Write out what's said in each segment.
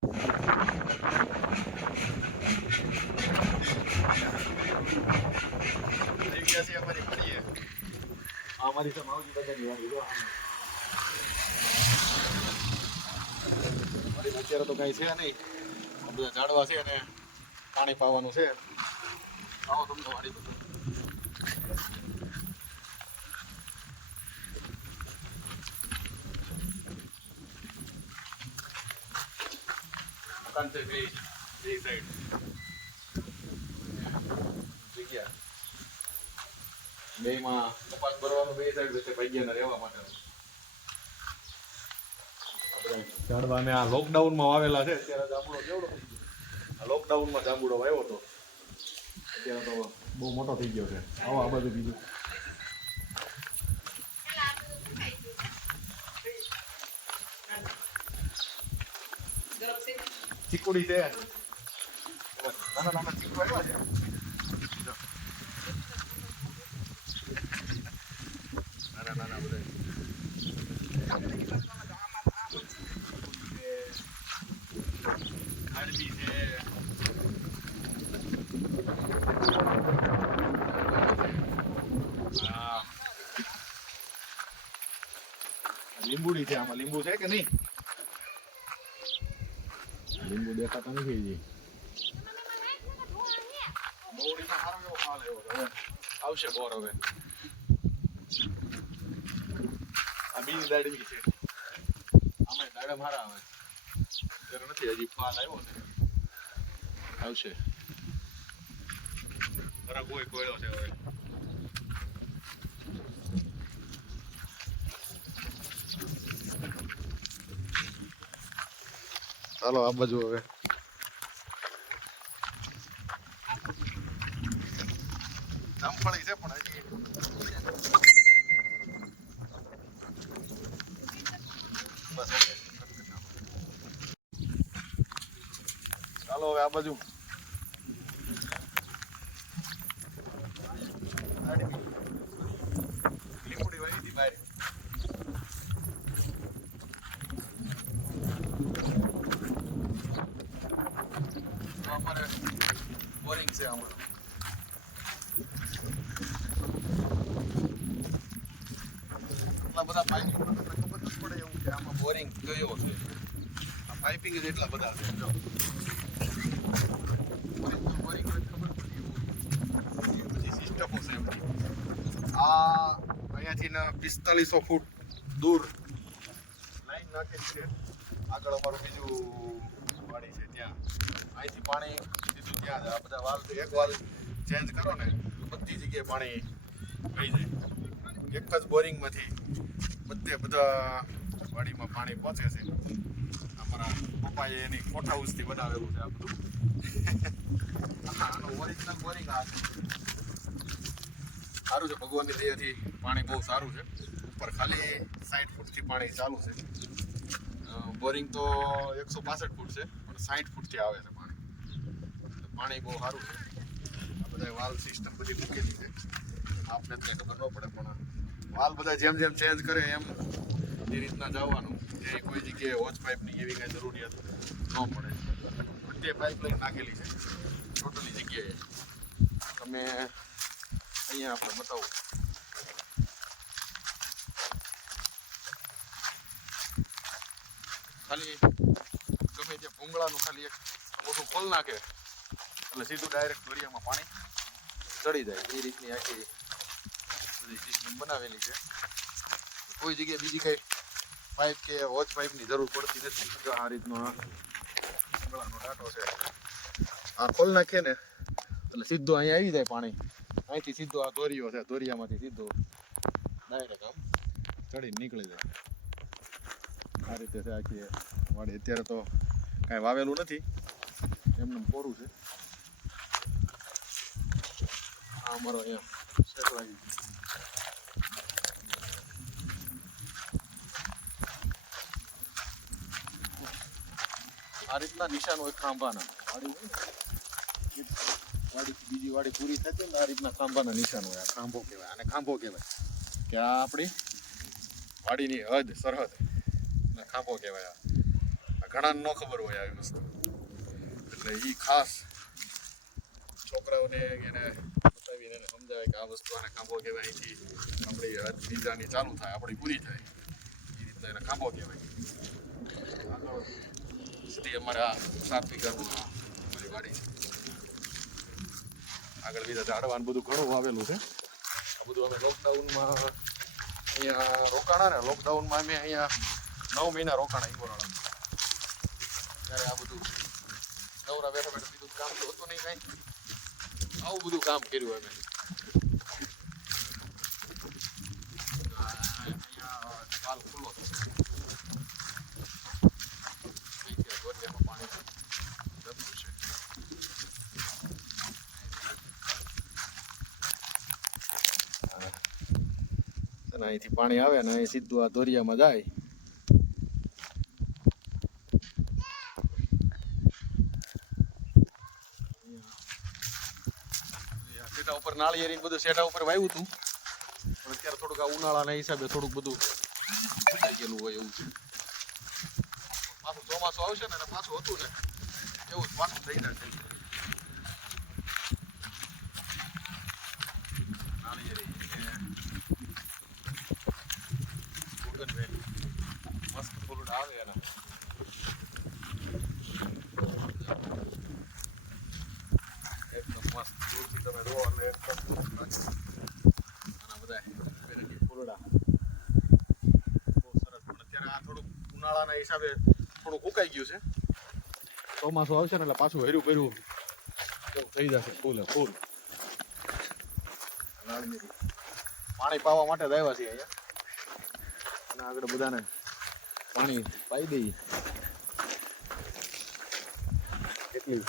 અમારી તો માવજી બધાની વાડી જો અત્યારે તો કઈ છે નહીં, બધા ઝાડવા છે અને પાણી પાવાનું છે. આવો તમને વાડી બધું મકાન છે બે સાઈડ જગ્યા, બે માં કપાસ ભરવાનું, બે સાઈડ વચ્ચે ભાગ્યાના રહેવા માટે ઝાડવા ને આ લોકડાઉનમાં વાવેલા છે. અત્યારે જાંબુડો કેવડો થઈ ગયો, આ લોકડાઉનમાં જાંબુડો વાવ્યો હતો, અત્યારે તો બહુ મોટો થઈ ગયો છે. આવો આ બધું બીજું ચીકુડી છે, નાના નાના ચીકુ આવ્યા છે. નાના નાના બધા અરબી છે, લીંબુડી છે. આમાં લીંબુ છે કે નહીં? લીંબુ દેખાતા નથી હજી. મોવડીમાં સારો એવો માલ આવ્યો છે. હવે આવશે બોર. હવે આ બીજી દાડમી છે, આમાં દાડે મારા આવે ત્યારે નથી, હજી ફાલ આવ્યો ને આવશે. ખરા કોઈ કોયલો છે હવે. ચાલો આ બાજુ હવે જામફળી છે પણ હજી બસ. ચાલો હવે આ બાજુ લીંબુડી વાવી હતી બહાર. અમારે બોરિંગ છે અમારું. એટલા બધા પાઇપિંગ ખબર નથી પડે એવું કે આમાં બોરિંગ કયો છે. આ પાઇપિંગ જ એટલા બધા છે. જો બોરિંગ ખબર પડી એવું બધી સિસ્ટમો છે એમની. આ અહીંયાથી 4500 ફૂટ દૂર લાઈન નાખેલી છે. આગળ અમારું બીજું વાડી છે ત્યાં. અહીંથી પાણી સીધું ત્યાં જ. આ બધા વાલ એક વાલ ચેન્જ કરો ને બધી જગ્યાએ પાણી થઈ જાય. એક જ બોરિંગમાંથી બધા વાડીમાં પાણી પહોંચે છે. અમારા પપ્પાએ એની કોઠા હાઉસથી બનાવેલું છે આ બધું. આનું ઓરિજિનલ બોરિંગ આ છે. સારું છે, ભગવાનની દયાથી પાણી બહુ સારું છે. ઉપર ખાલી 60 ફૂટથી પાણી ચાલુ છે. બોરિંગ તો 165 ફૂટ છે પણ 60 ફૂટથી આવે છે પાણી. પાણી બહુ સારું છે. આ બધા વાલ સિસ્ટમ બધી મૂકેલી છે. આપને તો ખબર ન પડે પણ વાલ બધા જેમ જેમ ચેન્જ કરે એમ એ રીતના જવાનું. એ કોઈ જગ્યાએ વોચ પાઇપની એવી કાંઈ જરૂરિયાત ન પડે. બધે પાઇપલાઇન નાખેલી છે ટોટલી જગ્યાએ. તમે અહીંયા આપણે બતાવું. ખાલી ગમે ત્યાં ભૂંગળાનું ખાલી એક મોટું ખોલ નાખે એટલે સીધું ડાયરેક્ટ દરિયામાં પાણી ચડી જાય. એ રીતની આખી બધી સિસ્ટમ બનાવેલી છે. કોઈ જગ્યાએ બીજી કઈ પાઇપ કે વોચ પાઇપની જરૂર પડતી નથી. જો આ રીતનો ભૂંગળાનો ડાટો છે. આ ખોલ નાખીએ ને એટલે સીધું અહીંયા આવી જાય પાણી. અહીંથી સીધો આ દોરીઓ છે, દોરિયામાંથી સીધો ડાયરેક્ટ આમ ચડીને નીકળી જાય. આ રીતે છે આખી વાડી. અત્યારે તો કાંઈ વાવેલું નથી, એમને કોરું છે. આ અમારો અહીંયા શેકવાઈ આ રીતના નિશાન હોય ખાંભાના. વાડી બીજી વાડી પૂરી થતી ને આ રીતના ખાંભાના નિશાન હોય. આ ખાંભો કહેવાય, આને ખાંભો કહેવાય કે આ આપણી વાડીની હદ સરહદ ને ખાંભો કહેવાય. આ ઘણા ન ખબર હોય આવી વસ્તુ, એટલે એ ખાસ છોકરાઓને એને બતાવીને એને સમજાવે કે આ વસ્તુ આને ખાંભો કહેવાય, અહીંથી આપણી બીજાની ચાલુ થાય, આપણી પૂરી થાય, એ રીતના એને ખાંભો કહેવાય. આગળ સુધી અમારે આ 7 વીઘાનું અમારી વાડી છે. આગળ બીજા ઝાડવાન બધું ઘણું વાવેલું છે. આ બધું અમે લોકડાઉનમાં અહીંયા રોકાણા ને, લોકડાઉનમાં અમે અહીંયા 9 મહિના રોકાણા ઈંગોરાળામાં. ત્યારે આ બધું નવરા બેઠા બેઠા બીજું કામ તો હતું નહીં કાંઈ, આવું બધું કામ કર્યું અમે. અહીંયા વાલ ખુલ્લો થશે, દોરિયામાં પાણી જતું છે. અહીંથી પાણી આવે ને અહીં સીધું આ દોરિયામાં જાય. સેટા ઉપર નાળિયેરી બધું સેટા ઉપર વાવ્યું હતું, પણ અત્યારે થોડુંક આ ઉનાળાના હિસાબે થોડુંક બધું થઈ ગયેલું હોય એવું છે. પાછું ચોમાસું આવશે ને પાછું હતું ને એવું જ પાછું થઈ જાય. નાળિયેરી મસ્ત ફૂલડા આવે એના. એકદમ મસ્ત દૂરથી તમે રો એટલે એકદમ બધા ફૂલડા બહુ સરસ. પણ અત્યારે આ થોડુંક ઉનાળાના હિસાબે થોડુંક ઉકાઈ ગયું છે. ચોમાસું આવશે ને એટલે પાછું હર્યું ભર્યું એવું થઈ જશે ફૂલે ફૂલ. પાણી પાવા માટે જ આવ્યા છીએ અહીંયા, અને આગળ બધાને પાણી પાઈ દઈએ. કેટલી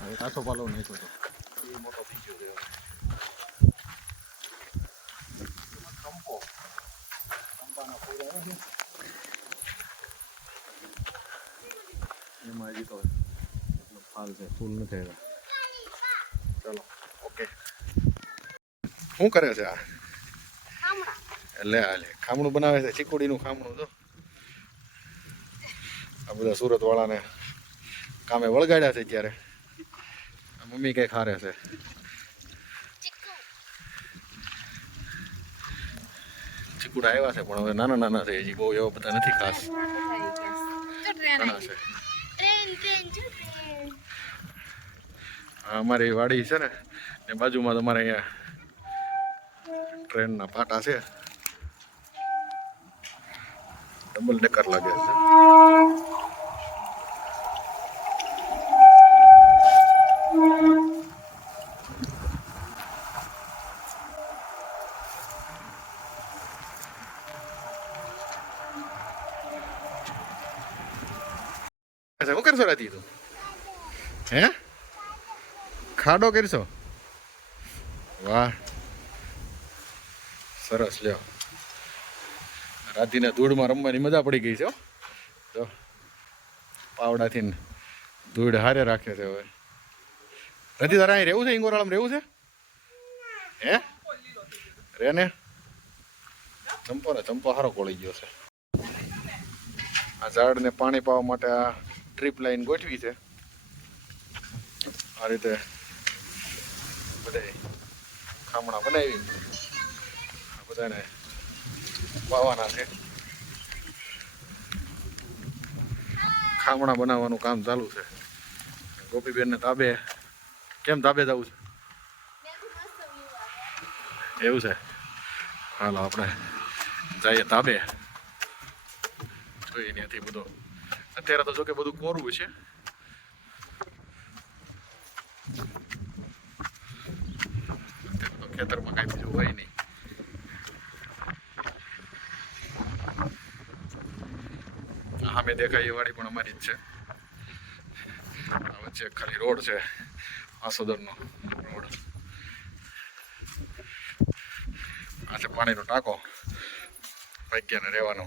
હવે કાચો પાલો નાખ્યો તો એ મોટો થઈ ગયો છે. ચંપાના ફૂલ આવે છે એમાં હજી તો ફાલ છે, ફૂલ નથી આવ્યા. ચલો ઓકે. શું કરે છે આ? એટલે હાલે ખામણું બનાવે છે, ચીકુડીનું ખામણું. તો આ બધા સુરત વાળાને કામે વળગાડ્યા છે. ત્યારે મમ્મી કઈ ખારે છે. ચીકુડા આવ્યા છે પણ હવે નાના નાના છે, હજી બહુ એવા બધા નથી ખાસ. ઘણા છે. અમારી વાડી છે ને બાજુમાં તમારે અહીંયા ટ્રેનના પાટા છે, ડબલ ડેકર લાગે છે. શું કરશો રાતી તું? હે ખાડો કરશો? વાહ સરસ. લ્યો રાતીના ધૂળમાં રમવાની મજા પડી ગઈ છે. તો પાવડાથી ધૂળ હારે રાખે છે. હવે રાતી તારા અહીં રહેવું છે? ઈંગોરાળામાં રહેવું છે? હે રે ને ચંપો હારો કોળી ગયો છે. આ ઝાડને પાણી પાવા માટે આ ડ્રીપ લાઈન ગોઠવી છે. આ રીતે બધા ખામણા બનાવી બધાને વાવાના છે. ખામણા બનાવવાનું કામ ચાલુ છે. ગોપીબેનને તાબે. કેમ તાબે જવું છે? એવું છે. હાલો આપણે જઈએ તાબે. જોઈએ ત્યાંથી બધું. અત્યારે તો જોકે બધું કોરવું છે. ખેતરમાં કાંઈ બીજું હોય નહીં. સામે દેખાય એ વાડી પણ અમારી જ છે. વચ્ચે ખાલી રોડ છે, આસોદરનો રોડ. આ છે પાણીનો ટાંકો, ભાગ્યને રહેવાનો.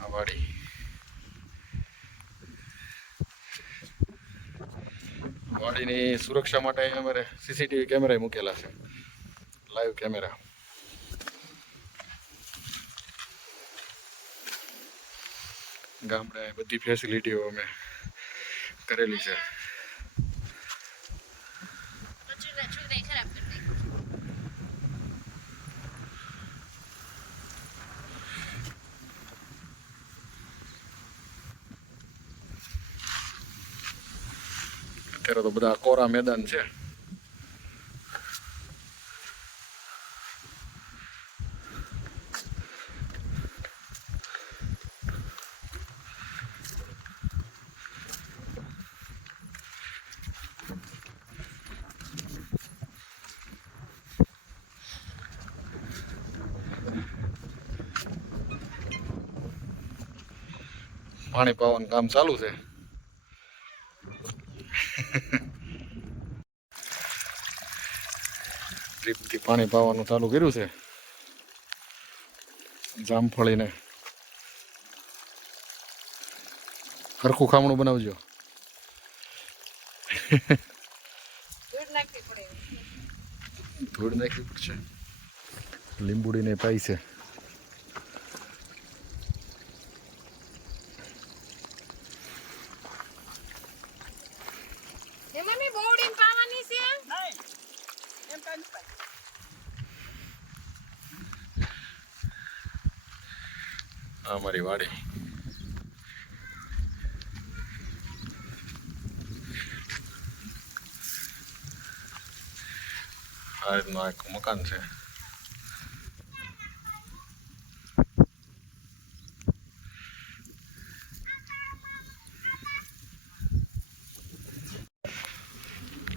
આ વાડી વાડીની સુરક્ષા માટે અમારે સીસીટીવી કેમેરા મૂકેલા છે. Live camera. ગામડે બધી ફેસિલિટીઓ અમે કરેલી છે. અત્યારે તો બધા કોરા મેદાન છે. પાણી પાવાનું કામ ચાલુ છે. ડ્રીપથી પાણી પાવાનું ચાલુ કર્યું છે. જામફળીને સરખું ખામણું બનાવજો. ધૂળ નાખવી પડશે. લીંબુડીને પાઈ છે. અમારી વાડી. આ રીતનું એક મકાન છે.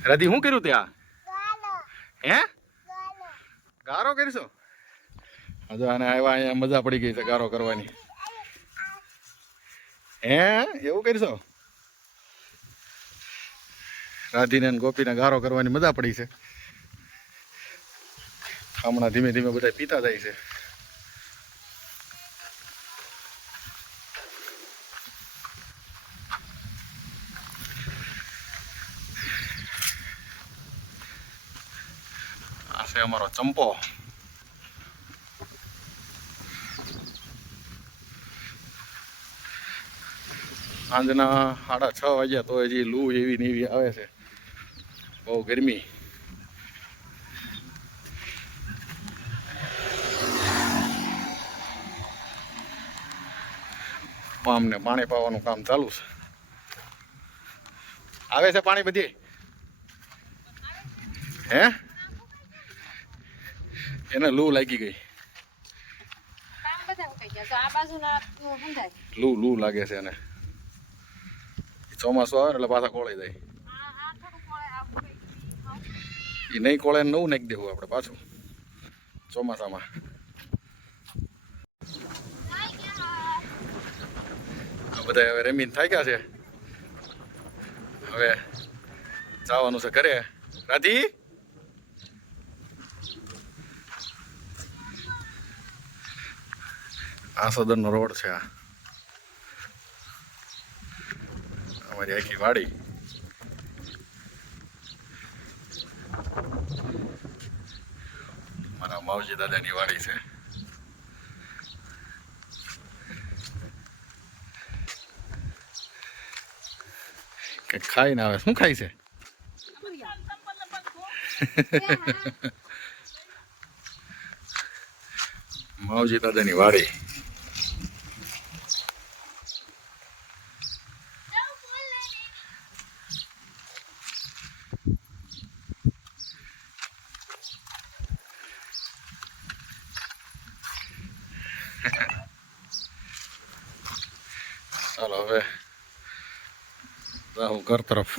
રાધી શું કર્યું ત્યાં? હે ગારો કરીશો? હજુ આને આવ્યા અહીંયા મજા પડી ગઈ છે ગારો કરવાની. હે એવું કરીશો? રાધીને ગોપીને ગારો કરવાની મજા પડી છે. હમણાં ધીમે ધીમે બધા પીતા જાય છે. આ છે અમારો ચંપો. સાંજના 6:30 વાગ્યા તો હજી લૂ એવી ને એવી આવે છે. બહુ ગરમી. પામને પાણી પાવાનું કામ ચાલુ છે. આવે છે પાણી બધી? હે એને લૂ લાગી ગઈ. લૂ લાગે છે એને. ચોમાસું આવે ને એટલે પાછા કોળાઈ જાય. એ નહીં કોળે નવું નાખી દેવું આપણે પાછું ચોમાસામાં. બધા હવે રમીને થઈ ગયા છે. હવે જવાનું છે ઘરે. રાધી આ સદરનો રોડ છે. આ અમારી આખી વાડી. મારા માવજી દાદાની વાડી છે. કે ખાઈને આવે. શું ખાય છે? માવજી દાદાની વાડી. ચાલો હવે જાઉં ઘર તરફ.